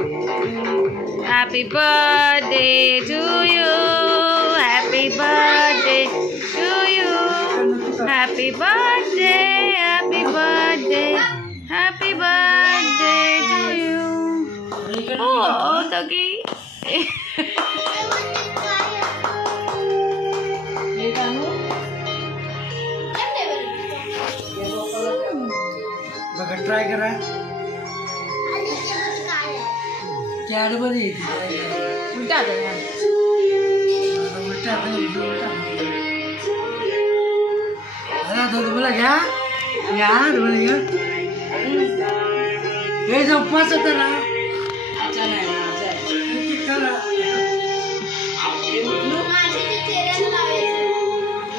Happy birthday to you. Happy birthday to you. Happy birthday. Happy birthday. Happy birthday to you. Oh, Togi. बघा try करा Cadbury उलटा बोला घ्या घ्या बोला घ्या हे जो उपवास होता ना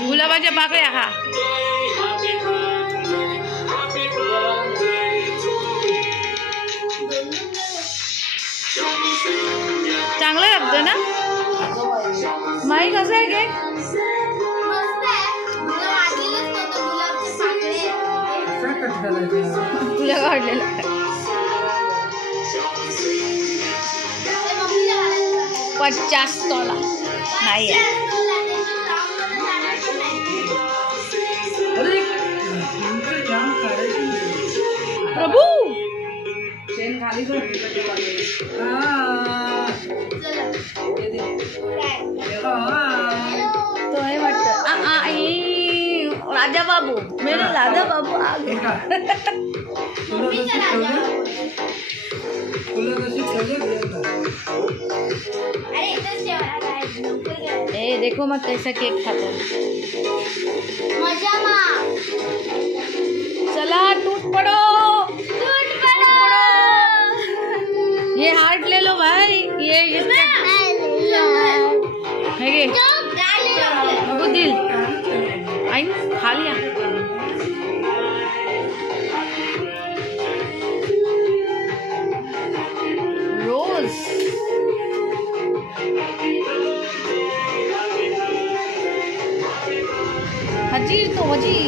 गुलाबाच्या पाकळ्या खा. चांगलं लागतं ना. माई कसं आहे केक? तुला काढलेलं 50 तोला नाही आहे. प्रभू खाली तो है वाटतं. राजा बाबू मेरे राजा बाबू आ गए. ए देखो मत कैसा केक खाता है. चला टूट पड़ो. ये हार्ट ले लो भाई. ये बाबू दिल आई खा लिया. रोज हजी तो हजी